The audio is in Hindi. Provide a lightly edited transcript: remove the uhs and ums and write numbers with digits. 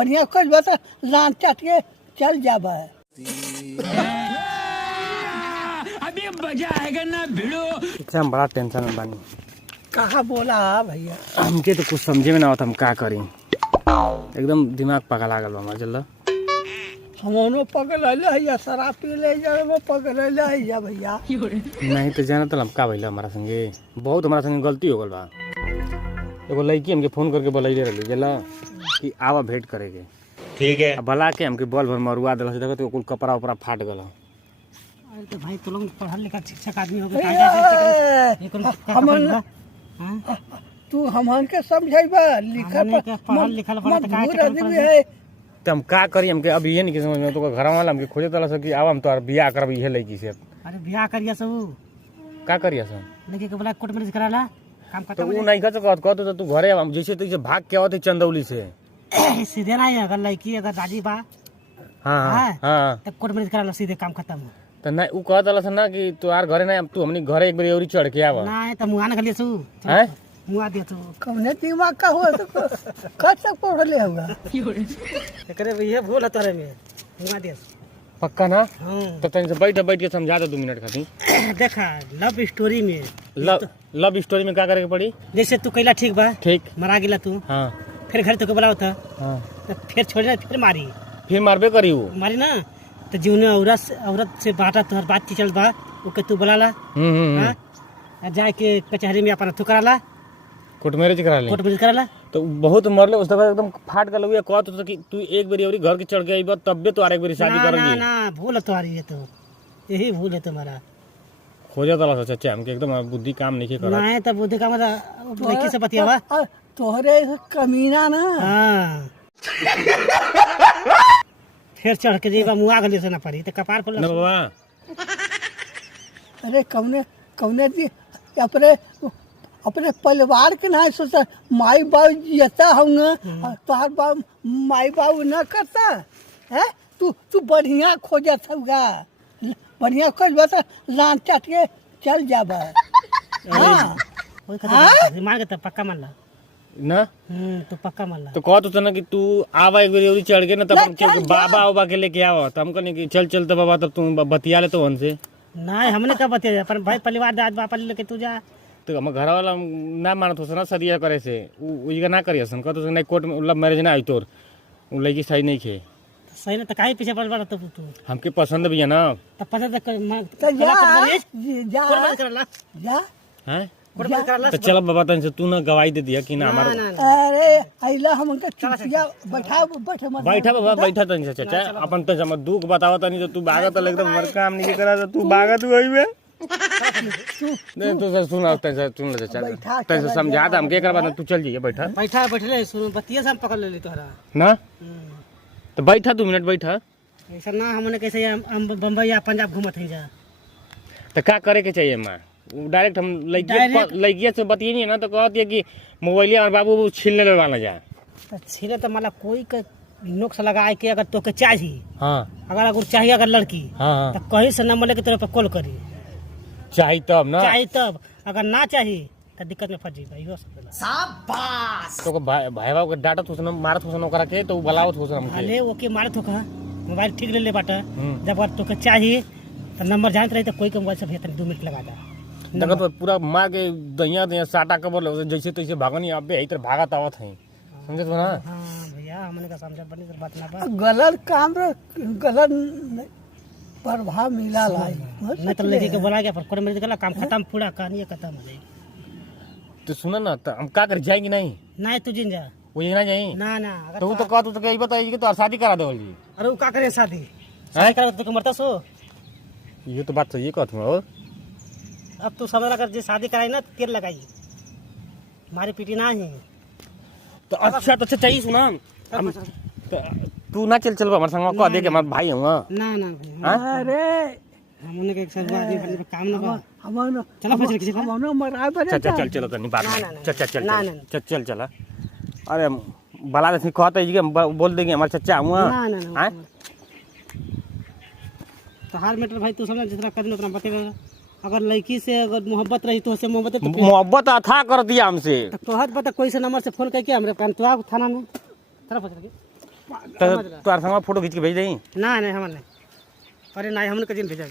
बढ़िया कुछ बता लान चाट के चल जाबा। अभी मजा आएगा ना भिड़ो। हम बड़ा टेंशन में बानी। कहाँ बोला भैया? हमके तो कुछ समझे में ना आवत हम का करी। एकदम दिमाग पगला गल बा चल। हमनो पगल है शराब पी ले जा पगल है भैया। नहीं तो जाना तो हम का भइल हमारा संगे बहुत हमारा संगे गलती हो गल बा। एगो लड़की हमके फोन करके बोलैले रहली जला कि आवा भेंट करेके। ठीक है। अब भला के हमके बॉल भर मरुआ देलस देखो तो कुल कपड़ा उपड़ा फाट गल। अरे तो भाई तू लोग पढ़ल लिखल शिक्षक आदमी हो गए हमन तू हमन के समझाइबा लिखल पढ़ल लिखल आदमी है। तो हम का करी हमके अब ये नहीं के समझ में तो घर वाला हमके खोजे तला कि आवा हम तोर बियाह करब इहे लड़की से। अरे बियाह करिया सब का करिया सन लड़की के बोला कोर्ट मैरिज कराला काम तो खत्म। ऊ नहीं कहत तो तू घरे आवा जैसे तैसे भाग के आवत चंदौली से। सीधे नहीं अगर लड़की अगर दादी बा हां हां तो कोर्ट मैरिज कराला सीधे काम खत्म। तो नहीं ऊ कहत तला ना कि तोहार घरे नहीं तू हमनी घरे एक बार औरी चढ़ के आवा। नहीं तो मुआ न खलिए सु हैं मुआ दे तू कौने दिमाग का हुआ तो कब तक पढ़ले होगा। एकरे ये भूल है तोरे में मुआ दे पक्का ना। हां तो तनी से बैठ के समझा दे 2 मिनट खातिर। देखा लव स्टोरी में लव स्टोरी में का करे के पड़ी? जैसे तू कैला ठीक बा ठीक मरा गेला तू हां फिर घर तो बुलाओ था हां तो फिर छोड़ना फिर मारी फिर मारबे करी ऊ। मारी ना तो जीवन औरत से बाटा तुहर बात चल बा ओके तू बुलाला हां जाए के कचहरी में अपना तू कराला कोर्ट मैरिज करा ले। कोर्ट मैरिज कराला तो बहुत मरले उस दफा एकदम फाट गल हुआ कहत तो कि तू एक बार औरी घर के चढ़ के आइबा तबे तो एक बार शादी ना करली। ना भूल है तुम्हारी ये तो यही भूल है तुम्हारा। खोजा तला चाचा हमके एकदम बुद्धि काम नहीं करत। नहीं तो बुद्धि का मतलब लड़की से बतियावा तोहरे कमीना ना। हाँ फिर चढ़ के जेबा मुआ गली से ना पड़ी तो कपार पर ना बाबा। अरे कौने दी अपने परिवार के ना सोचा माई बाबू जियता होंगे तोहार बाप माई बाबू न करता है। तू बढ़िया खोजत होगा बढ़िया खोज बता लान चाट के चल जाबा। मार के तो पक्का मान ला ना तो पक्का मान ला तो कहत तो ना कि तू आवा एक बार औरी चढ़ के ना तब हम के बाबा उबा के लेके आवा तो हम कहने कि चल तो बाबा तब तू बतिया ले तो उनसे। नहीं हमने कब बतिया पर भाई परिवार दाद बापा लेके तू जा तो हम घर वाला ना मानत हो ना सदिया करे से उ ना करिया सन कहत नहीं कोर्ट में लव मैरिज ना आई तोर उ लड़की सही नहीं खे सही ना तो काहे पीछे पड़ तू तू हमके पसंद भी है ना। तो पसंद तो जा हैं कर तो चल बाबा तन से तू ना गवाही दे दिया कि ना हमारे। अरे अइला हमके चुटिया बैठा बाबा बैठा तन से चाचा अपन तन से दुख बतावा तनी तो तू भागत एकदम मर काम नहीं करा तू भागत वही में नहीं तो सर सुना तन से सुन ले चाचा तन से समझा दे हमके कर बाद तू चल जाइए बैठा बैठले सुन बतिया से हम पकड़ लेली तोहरा ना तो बैठा 2 मिनट बैठा। ऐसा ना हमने कैसे हम बम्बई या पंजाब घूमत हैं जा तो क्या करे के चाहिए माँ डायरेक्ट हम लड़किया से बतिए नहीं ना तो कहती है कि मोबाइल और बाबू छीनने वाला जा तो छीने तो मतलब कोई के नुक्स लगाए के अगर तो के चाहिए हाँ अगर चाहिए अगर लड़की हाँ तो कहीं से नंबर लेके तेरे पे कॉल करी चाहिए तब ना चाहिए तब अगर ना चाहिए तो दिक्कत में फंस जाइए हो सकता शाबाश तो भाई बाबू के डाटा तो मारत हो ओकरा के तो बलावत हो हमके भले ओके मारत हो कहा मोबाइल ठीक ले बाटा जब तो के चाहिए तो नंबर जानते रही तो कोई के मोबाइल से भेज 2 मिनट लगा दा देखो तो पूरा मार के दहिया साटा कबर जैसे तैसे भागनी अबे इधर भागत आवत है समझत हो ना। हां भैया हमने का समझ बनी बात ना बा गलत काम गलत प्रभाव मिला लाई नहीं तो लेके के बोला गया पर कोर्ट मैरिज करा काम खत्म पूरा कहानी खत्म हो जाएगी। तो सुना ना तो हम का कर जाएंगे नहीं तू जिन जा वो ना जाई ना ना तो वो तो कहत तो कही बताई कि तो शादी करा दो जी। अरे वो का करे शादी करा तो मरता सो ये तो बात सही कहत हो। अब तू समझ अगर जो शादी कराई ना तेल लगाई मारी पीटी ना ही तो अच्छा तो चाहिए सुना तू ना चल हमारे संग कह दे के हमारे भाई हूँ ना ना अरे हमने के एक साथ आदमी बने पे काम ना बा हम चला फजर किसी को हम मराए बने चल चलो तनी बात ना, ना, चल चल चल ना, ना, चल चल चला अरे बला से कहते जी बोल देंगे हमारे चचा हूँ ना ना ना तो हार मैटर भाई तू समझ जितना करना उतना बतेगा अगर लड़की से अगर मोहब्बत रही तो उससे मोहब्बत अथा कर दिया हमसे तो कहत बता कोई से नंबर से फोन करके हमरे काम तो आ थाना में तरफ तो तार संग फोटो खींच के भेज दें। ना नहीं हमारे नहीं, अरे नहीं हमने कहीं भेजा